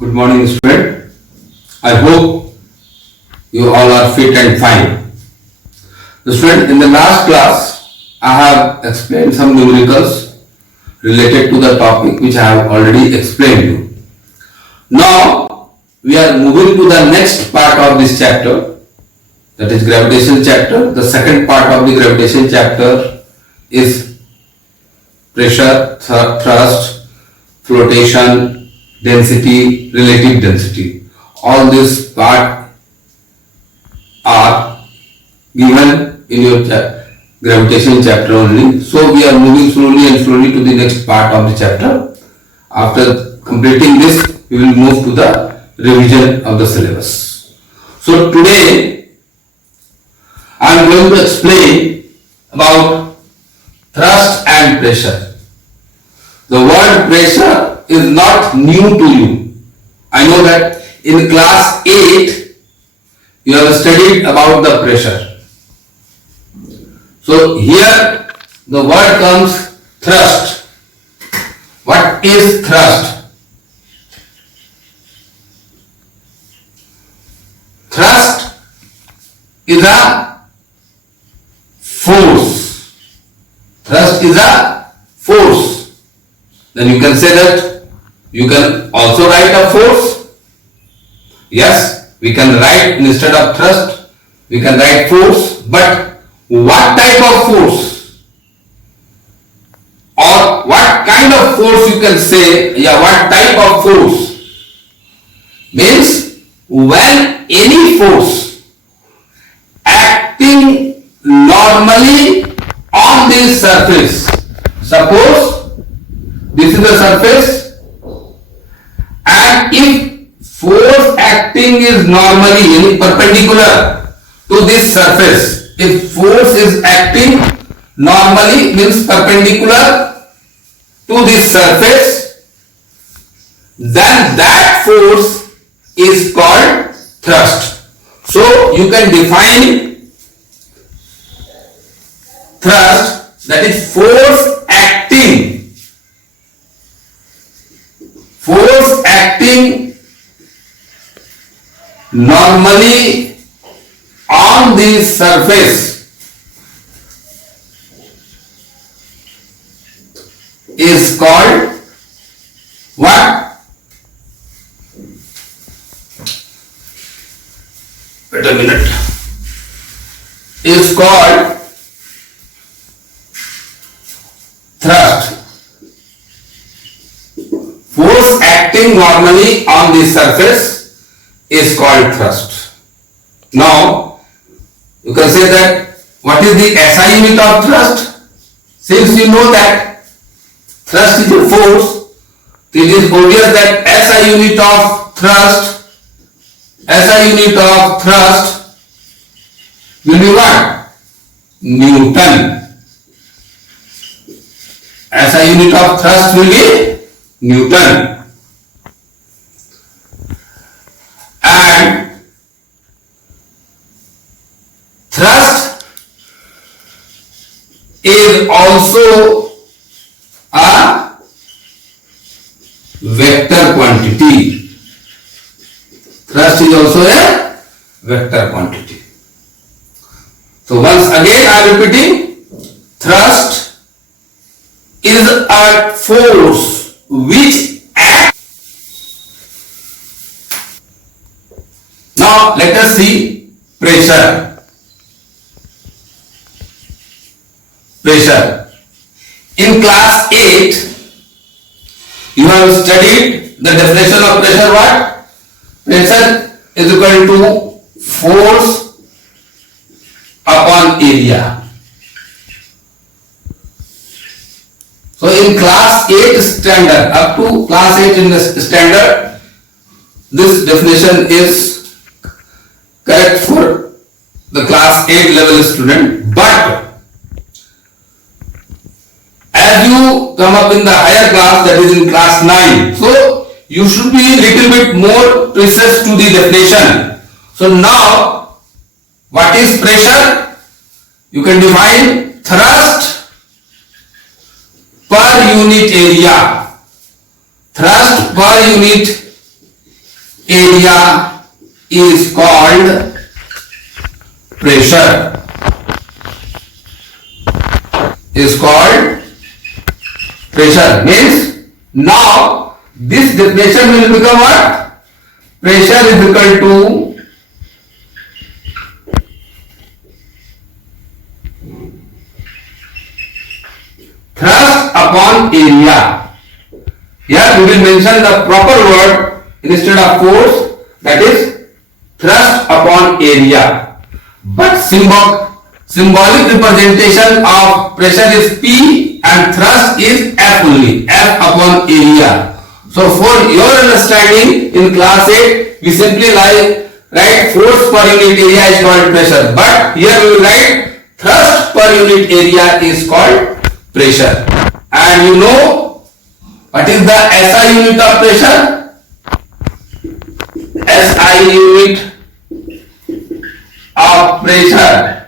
Good morning, student. I hope you all are fit and fine. The student, in the last class, I have explained some numericals related to the topic which I have already explained to you. Now, we are moving to the next part of this chapter, that is gravitation chapter. The second part of the gravitation chapter is pressure, thrust, flotation, density, relative density. All these parts are given in your gravitation chapter only. So we are moving slowly to the next part of the chapter. After completing this, we will move to the revision of the syllabus. So today I am going to explain about thrust and pressure. The word pressure is not new to you. I know that in class 8 you have studied about the pressure. So here the word comes thrust. What is thrust? Thrust is a force. Thrust is a force. Then you can say that you can also write a force. Yes, we can write instead of thrust, we can write force. But what type of force? Or what kind of force you can say, what type of force? Means when any force acting normally on this surface. Suppose this is the surface, and if force acting is normally perpendicular to this surface, if force is acting normally means perpendicular to this surface, then that force is called thrust. So you can define thrust, that is force acting normally on the surface is called what? Wait a minute. Is called thrust. Force acting normally on the surface is called thrust. Now, you can say that what is the SI unit of thrust? Since you know that thrust is a force, it is obvious that SI unit of thrust will be what? Newton. SI unit of thrust will be Newton. And thrust is also a vector quantity. Thrust is also a vector quantity. So once again I am repeating, thrust is a force which acts. Now let us see pressure. In class 8 you have studied the definition of pressure. What? Pressure is equal to force upon area. So in class 8 standard, up to class 8 in the standard, this definition is correct for the class 8 level student. But as you come up in the higher class, that is in class 9, so you should be a little bit more precise to the definition. So now, what is pressure? You can define thrust per unit area. Thrust per unit area is called pressure. Is called pressure. Means now this definition will become what? Pressure is equal to thrust upon area. Here we will mention the proper word instead of force, that is thrust upon area. But symbolic representation of pressure is P and thrust is F only, F upon area. So for your understanding, in class 8 we simply write force per unit area is called pressure, but here we will write thrust per unit area is called pressure. And you know what is the SI unit of pressure? SI unit of pressure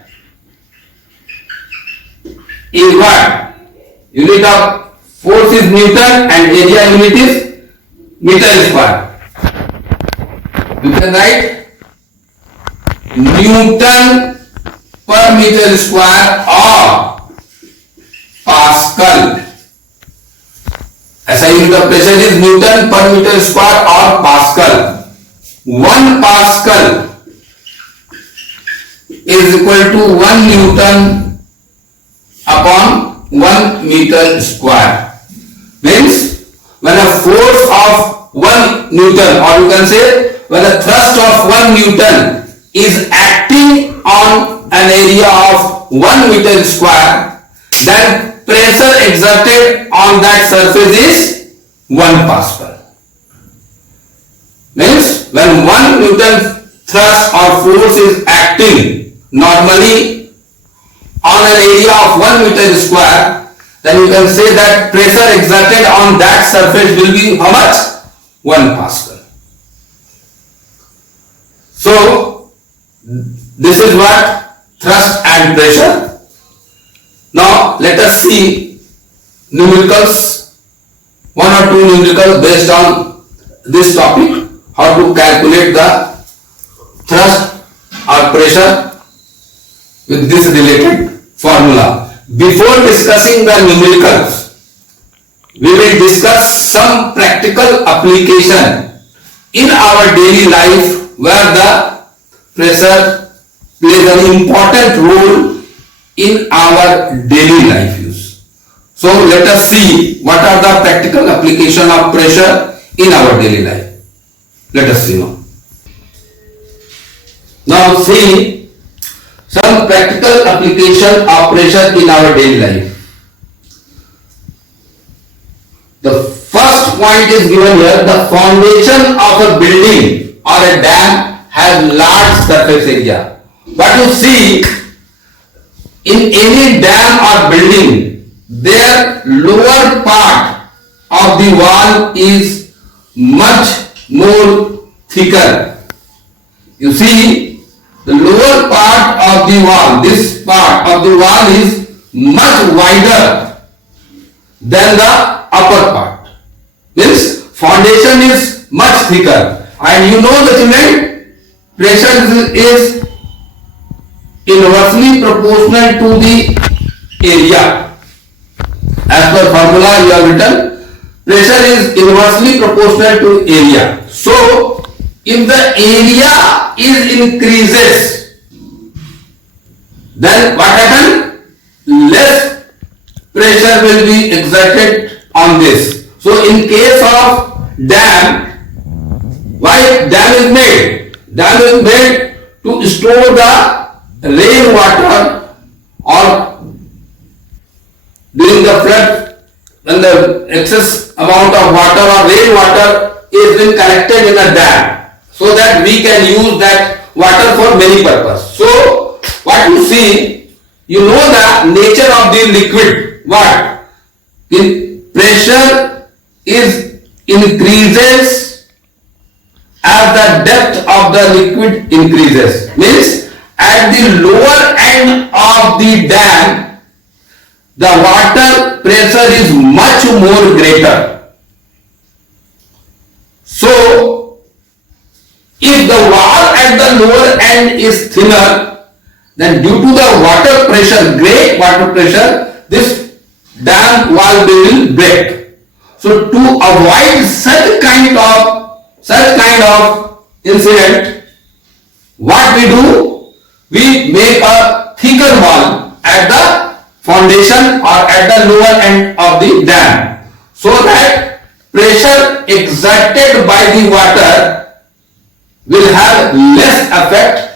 is what? Unit of force is Newton and area unit is meter square. You can write Newton per meter square or Pascal. SI unit of pressure is Newton per meter square or Pascal. 1 Pascal is equal to 1 Newton upon 1 meter square. Means when a force of 1 Newton, or you can say when a thrust of 1 Newton is acting on an area of 1 meter square, then pressure exerted on that surface is 1 Pascal. Means when 1 Newton thrust or force is acting normally on an area of 1 meter square, then you can say that pressure exerted on that surface will be how much? 1 Pascal. So this is what thrust and pressure. Now let us see numericals, 1 or 2 numericals based on this topic, how to calculate the thrust or pressure with this related formula. Before discussing the numericals, we will discuss some practical application in our daily life where the pressure plays an important role in our daily life use. So let us see what are the practical application of pressure in our daily life. Let us see now. Now see some practical application of pressure in our daily life. The first point is given here. The foundation of a building or a dam has large surface area. But you see, in any dam or building, their lower part of the wall is much more thicker. You see, the lower part of the wall, this part of the wall is much wider than the upper part. This foundation is much thicker. And you know the children, pressure is inversely proportional to the area. As per formula you have written, pressure is inversely proportional to area. So if the area is increases, then what happens? Less pressure will be exerted on this. So in case of dam, why dam is made? Dam is made to store the rainwater, or during the flood, when the excess amount of water or rainwater is been collected in a dam, so that we can use that water for many purposes. So what you see, you know the nature of the liquid. What? In pressure is increases as the depth of the liquid increases. Means at the lower end of the dam, the water pressure is much more greater. So if the wall at the lower end is thinner, then due to the water pressure, great water pressure, this dam wall will break. So to avoid such kind of incident, what we do, we make a thicker wall at the foundation or at the lower end of the dam, so that pressure exerted by the water will have less effect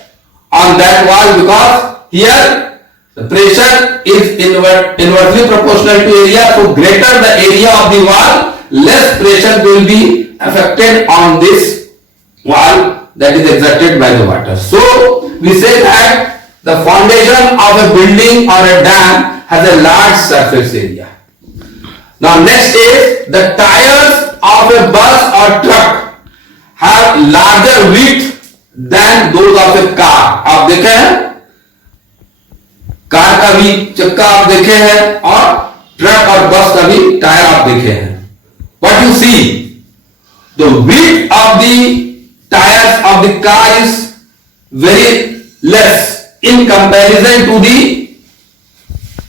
on that wall, because here the pressure is inversely proportional to area. So greater the area of the wall, less pressure will be affected on this wall that is exerted by the water. So we say that the foundation of a building or a dam has a large surface area. Now next is the tires of a bus or truck have larger width than those of a car. आप देखे हैं, car का भी चक्का आप देखे हैं और ट्रक और बस का भी टायर आप देखे हैं. What you see, the width of the tires of the car is very less in comparison to the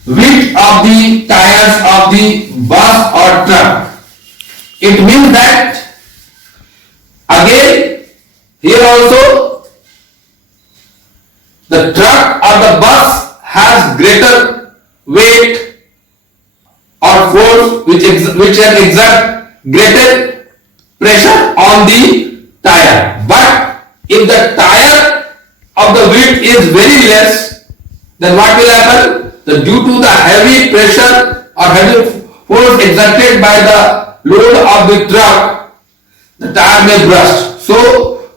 width of the tires of the bus or truck. It means that again here also the truck or the bus has greater weight or force which can exert greater pressure on the tire. But if the tire of the width is very less, then what will happen? Due to the heavy pressure or heavy force exerted by the load of the truck, the tire may burst. So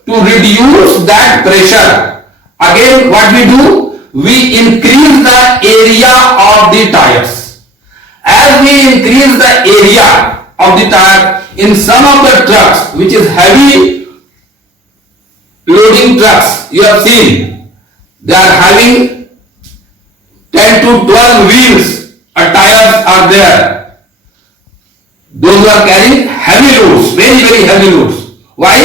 to reduce that pressure, again what we do? We increase the area of the tires. As we increase the area of the tire, in some of the trucks which is heavy loading trucks, you have seen they are having 10 to 12 wheels or tires are there. Those who are carrying heavy loads, very very heavy loads. Why?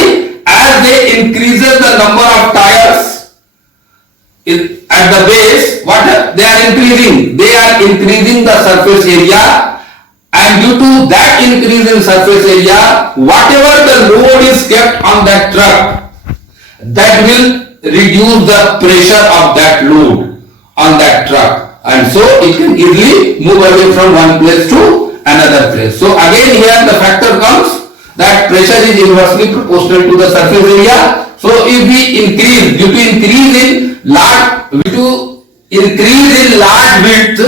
As they increases the number of tires at the base, what they are increasing? They are increasing the surface area, and due to that increase in surface area, whatever the load is kept on that truck, that will reduce the pressure of that load on that truck, and so it can easily move away from one place to another place. So again here the factor comes that pressure is inversely proportional to the surface area. So if we increase, due to increase in large width,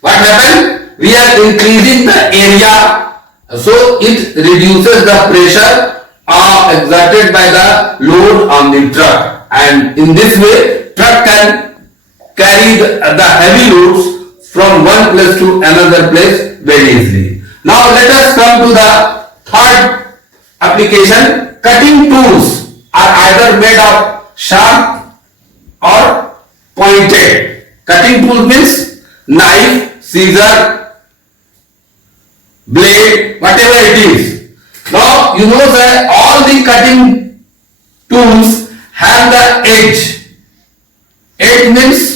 what happens? We are increasing the area, so it reduces the pressure exerted by the load on the truck, and in this way truck can carry the heavy loads from one place to another place very easily. Now let us come to the third application. Cutting tools are either made of sharp or pointed. Cutting tool means knife, scissor, blade, whatever it is. Now you know that all the cutting tools have the edge. Edge means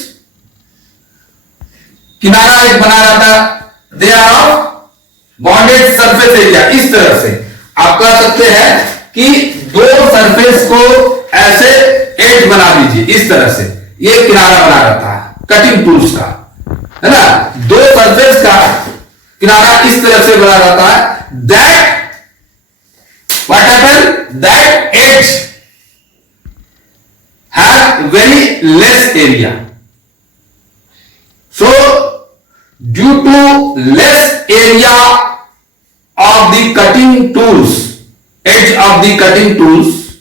किनारा एक बना रहता, they are of bonded surface area. इस तरह से आप कह सकते हैं कि दो सरफेस को ऐसे एज बना दीजिए, इस तरह से ये किनारा बना रहता है कटिंग टूल्स का, है ना. दो सरफेस का किनारा इस तरह से बना रहता है. That what happen? That edge has very less area. So due to less area of the cutting tools, edge of the cutting tools,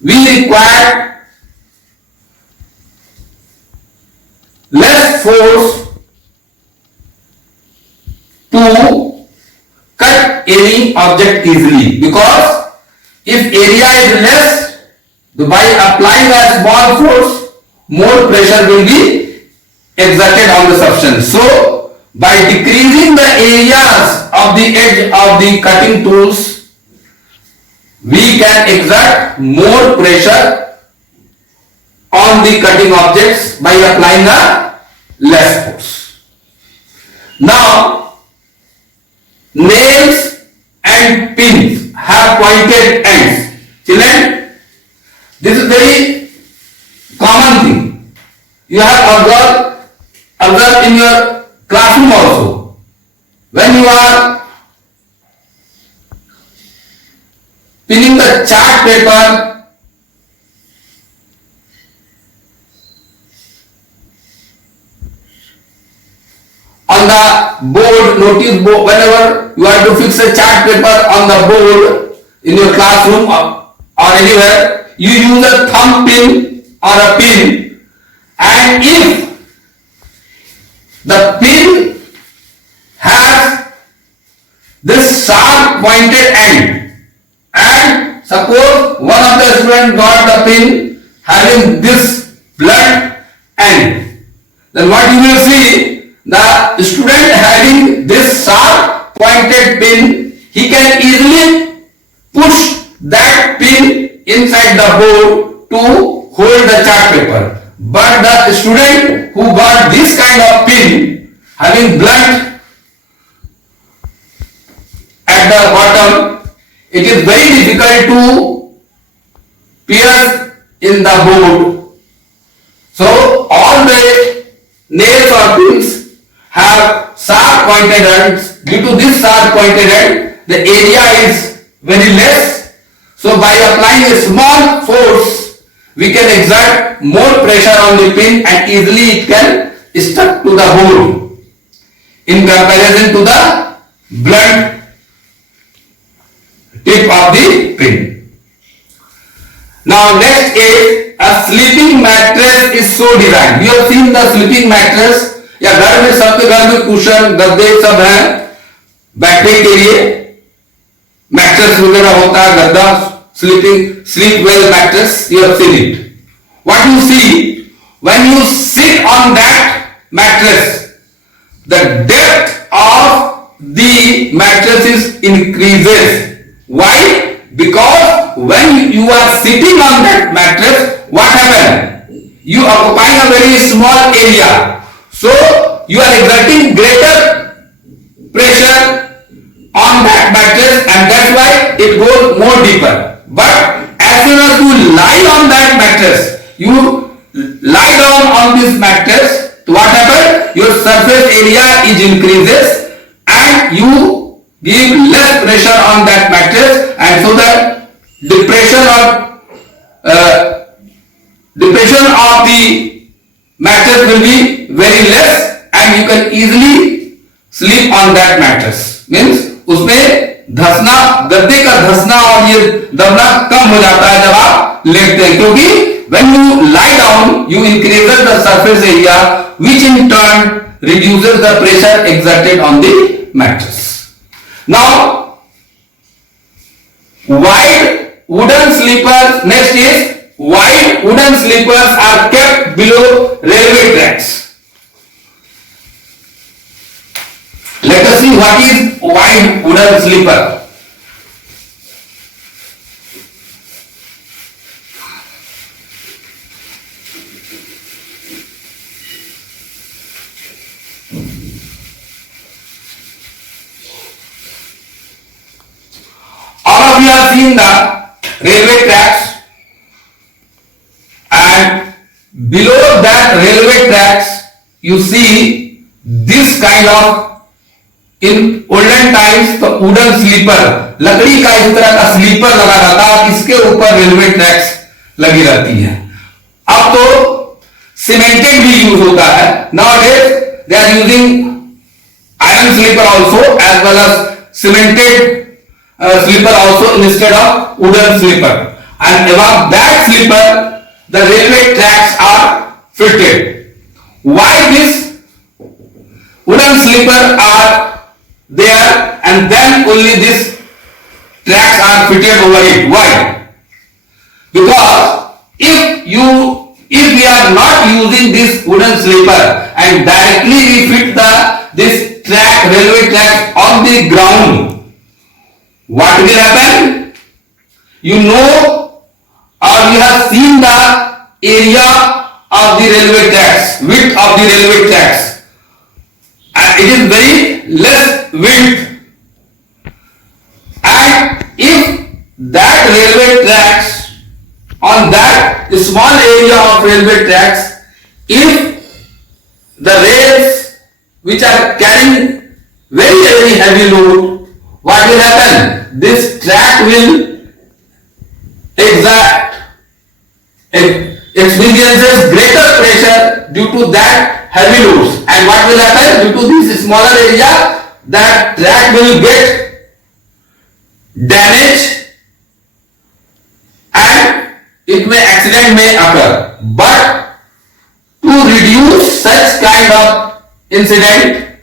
we require less force to cut any object easily, because if area is less, by applying a small force, more pressure will be exerted on the substance. So by decreasing the areas of the edge of the cutting tools, we can exert more pressure on the cutting objects by applying a less force. Now, nails and pins have pointed ends. Children, this is very common thing. You have observed in your classroom also. When you are pinning the chart paper, on the board, notice board, whenever you are to fix a chart paper on the board in your classroom or anywhere, you use a thumb pin or a pin, and if the pin has this sharp pointed end, and suppose one of the students got the pin having this blunt end, then what you will see, the student having this sharp pointed pin, he can easily push that pin inside the board to hold the chart paper. But the student who got this kind of pin having blunt at the bottom, it is very difficult to pierce in the board. So all the nails or pins have sharp pointed ends. Due to this sharp pointed end, the area is very less. So by applying a small force, we can exert more pressure on the pin and easily it can stuck to the board in comparison to the blunt tip of the pin. Now next is a sleeping mattress is so designed. You have seen the sleeping mattress, या घर में सबके घर में cushion गद्दे सब हैं बैठने के लिए, मैट्रेस वगैरह होता है, गद्दा, sleep well mattress, you have seen it. What you see, when you sit on that mattress, the depth of the mattress increases. Why? Because when you are sitting on that mattress, what happens? You occupying a very small area. So you are exerting greater pressure on that mattress, and that's why it goes more deeper. But as soon as you lie on that mattress, you lie down on this mattress, what happens? Your surface area is increases and you give less pressure on that mattress, and so the depression of the mattress will be very less and you can easily sleep on that mattress. Means उसमें धंसना, गद्दे का धंसना और ये दबना कम हो जाता है जब आप लेटते हैं, क्योंकि when you lie down you increases the surface area which in turn reduces the pressure exerted on the mattress. Now wide wooden sleepers, next is wide wooden sleepers are kept below railway tracks. Let us see what is wide wooden sleeper. All of you have seen the railway tracks, and below that railway tracks you see this kind of, in olden times तो wooden sleeper, लकड़ी का इस तरह का sleeper लगा रहता है, इसके ऊपर रेलवे ट्रैक्स लगी रहती है. अब तो सीमेंटेड भी यूज होता है. Nowadays they are using iron sleeper also as well as cemented sleeper also instead of wooden sleeper, and above that sleeper the railway tracks are fitted. Why this wooden sleeper are there and then only these tracks are fitted over it? Why? Because if we are not using this wooden sleeper and directly we fit this railway track on the ground, what will happen? You know or you have seen the area of the railway tracks, width of the railway tracks, and it is very less width. And if that railway tracks, on that small area of railway tracks, if the rails which are carrying very heavy load, what will happen? This track will experiences greater pressure due to that heavy loads. And what will happen? Due to this smaller area, that track will get damaged and accident may occur. But to reduce such kind of incident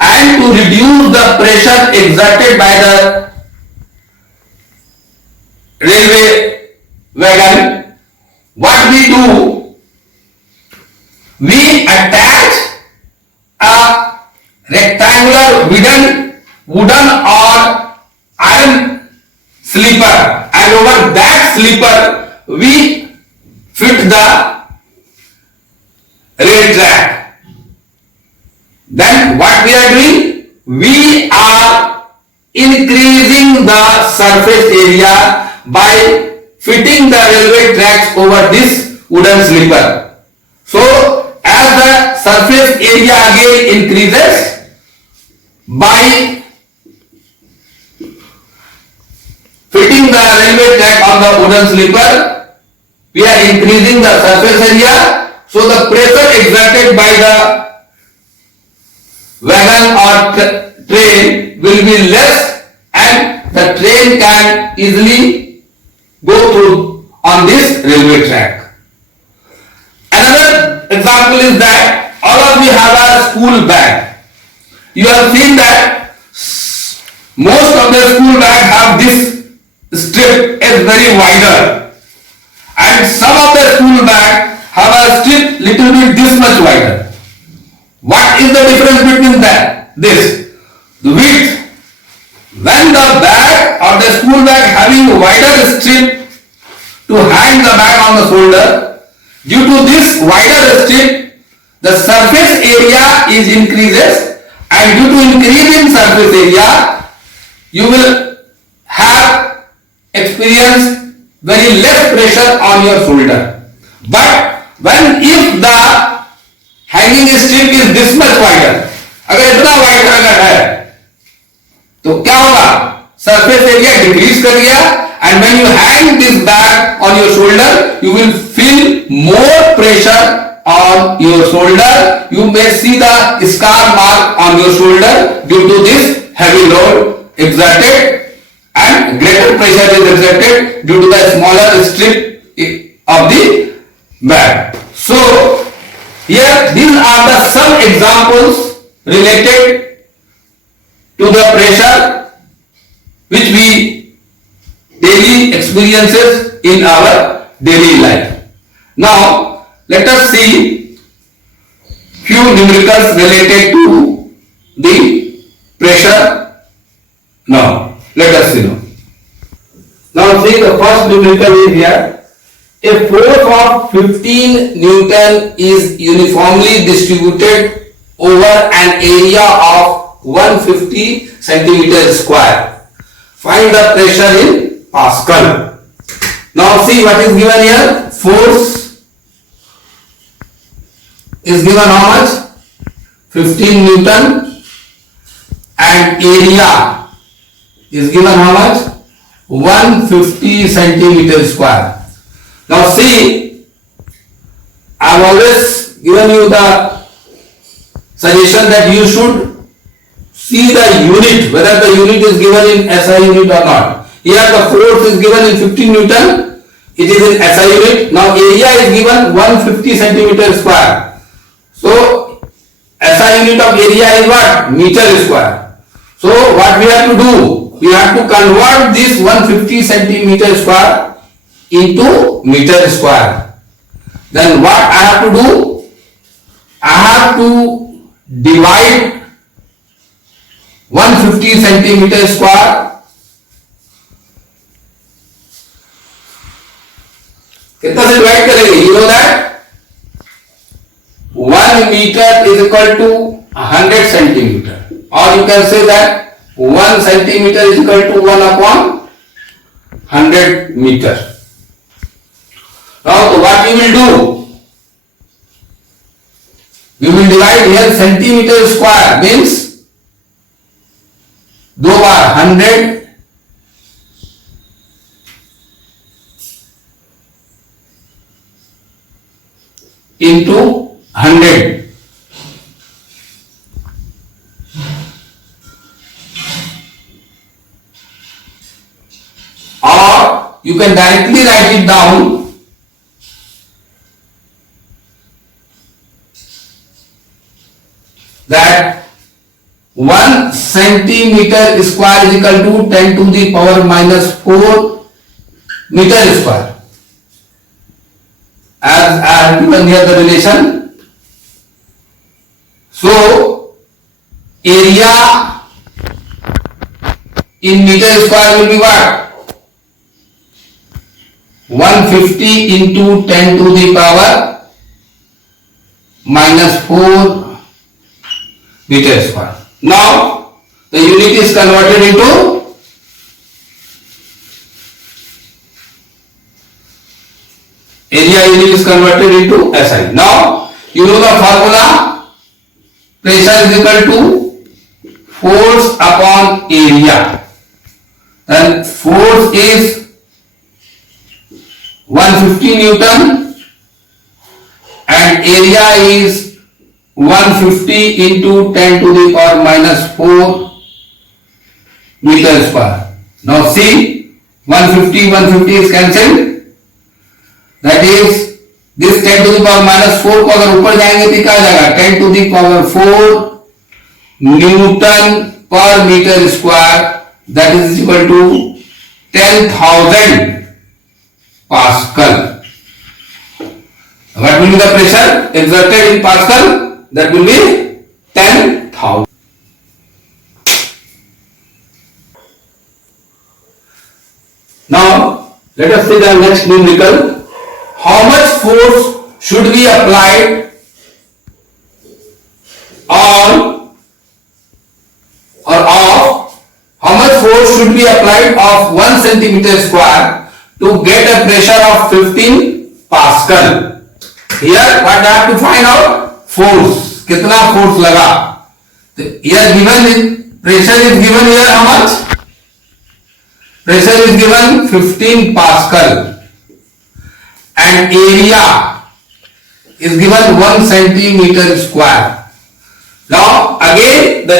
and to reduce the pressure exerted by the railway wagon, what we do, we attach a rectangular wooden or iron sleeper, and over that sleeper we fit the rail track. Then what we are doing? We are increasing the surface area by fitting the railway tracks over this wooden sleeper. So as the surface area again increases by fitting the railway track on the wooden sleeper, we are increasing the surface area. So the pressure exerted by the wagon or train will be less, and the train can easily go through on this railway track. Another example is that all of you have a school bag. You have seen that most of the school bags have this strip is very wider, and some of the school bags have a strip little bit this much wider. What is the difference between that? This, the width. When the bag or the school bag having a wider strip to hang the bag on the shoulder, due to this wider strip, the surface area is increases, and due to increase in surface area, you will have experience very less pressure on your shoulder. But when if the hanging strip is this much wider, अगर इतना wider अगर है तो क्या होगा? Surface area decrease कर दिया, and when you hang this bag on your shoulder, you will feel more pressure on your shoulder. You may see the scar mark on your shoulder due to this heavy load exerted, and greater pressure is exerted due to the smaller strip of the bag. So here these are the some examples related to the pressure which we daily experiences in our daily life. Now let us see few numericals related to the pressure. Now let us see now. Now see the first numerical is here. A force of 15 Newton is uniformly distributed over an area of 150 centimeter square. Find the pressure in Pascal. Now see what is given here. Force is given how much? 15 Newton, and area is given how much? 150 centimeter square. Now see, I have always given you the suggestion that you should see the unit, whether the unit is given in SI unit or not. Here the force is given in 15 Newton, it is in SI unit. Now area is given 150 centimeter square. So SI unit of area is what? Meter square. So what we have to do? We have to convert this 150 centimeter square into meter square. Then what I have to do? I have to divide 150 centimeter square कितना से divide करेंगे? You know that 1 meter is equal to 100 centimeter, or you can say that 1 centimeter is equal to 1 upon 100 meter. Now what we will do? We will divide here centimeter square, means 2 bar 100 into 100. Or you can directly write it down that 1 centimeter square is equal to 10 to the power minus 4 meter square. As I have given here the relation. So area in meter square will be what? 150 into 10 to the power minus 4 meter square. Now the unit is converted into area, unit is converted into SI. Now you know the formula. Pressure is equal to force upon area. Then force is 150 Newton and area is 150 into 10 to the power minus 4 meter square. Now see, 150 is cancelled. That is, this 10 to the power minus 4 को अगर ऊपर जाएंगे तो क्या जाएगा? 10 to the power 4 Newton per meter square, that is equal to 10,000 Pascal. What will be the pressure exerted in Pascal? That will be 10,000. Now let us see the next numerical. How much force should be applied on or off? How much force should be applied of 1 centimeter square to get a pressure of 15 Pascal? Here what I have to find out? Force. कितना force लगा? Here given pressure is given here how much? Pressure is given 15 Pascal. And area is given 1 centimeter square. Now again the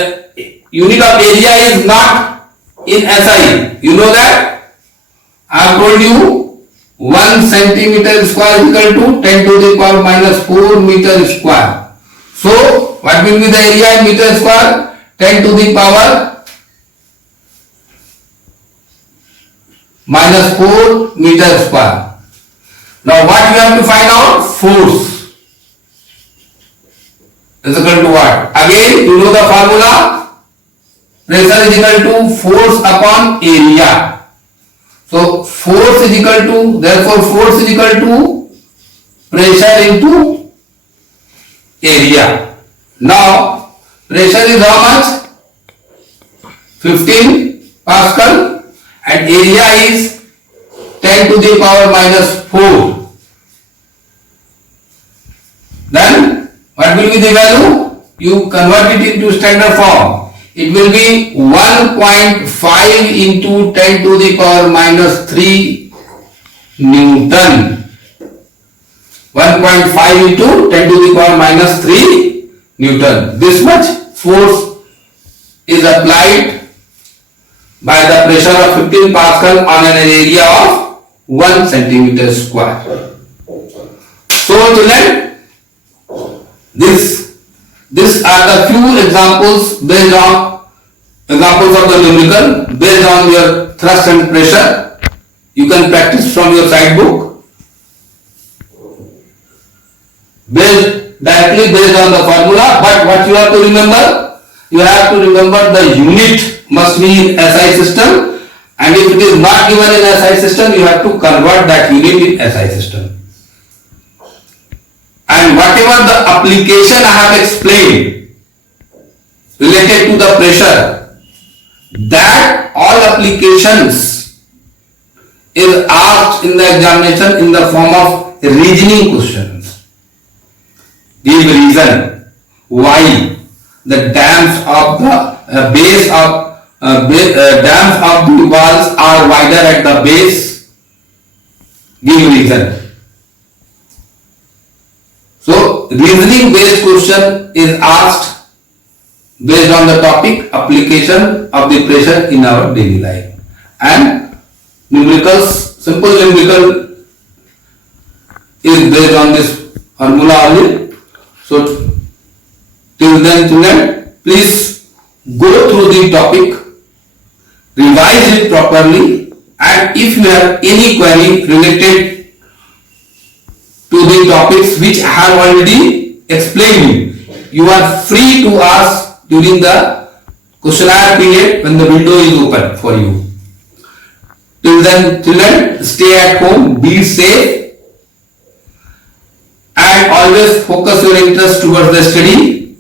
unit of area is not in SI. You know that? I have told you 1 centimeter square is equal to 10 to the power minus 4 meter square. So what will be the area in meter square? 10 to the power minus 4 meter square. Now what you have to find out? Force is equal to what? Again you know the formula. Pressure is equal to force upon area. So force is equal to, therefore force is equal to pressure into area. Now pressure is how much? 15 Pascal and area is 10 to the power minus 4. Then what will be the value? You convert it into standard form. It will be 1.5 into 10 to the power minus 3 Newton. 1.5 into 10 to the power minus 3 Newton. This much force is applied by the pressure of 15 Pascal on an area of 1 centimeter square. So children, these are the few examples based on examples of the numerical based on your thrust and pressure. You can practice from your side book directly based on the formula. But what you have to remember? You have to remember the unit must be in SI system, and if it is not given in SI system, you have to convert that unit in SI system. and whatever the application I have explained related to the pressure, that all applications is asked in the examination in the form of reasoning questions. Give reason why the dams of the base of dams of the walls are wider at the base. Give reason. So reasoning based question is asked based on the topic application of the pressure in our daily life, and numericals, simple numerical is based on this formula only. So till then children, please go through the topic, revise it properly, and if you have any query related to the topics which I have already explained, you are free to ask during the questionnaire period when the window is open for you. Till then children, stay at home, be safe, and always focus your interest towards the study.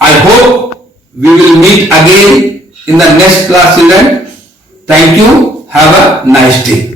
I hope we will meet again in the next class children. Thank you. Have a nice day.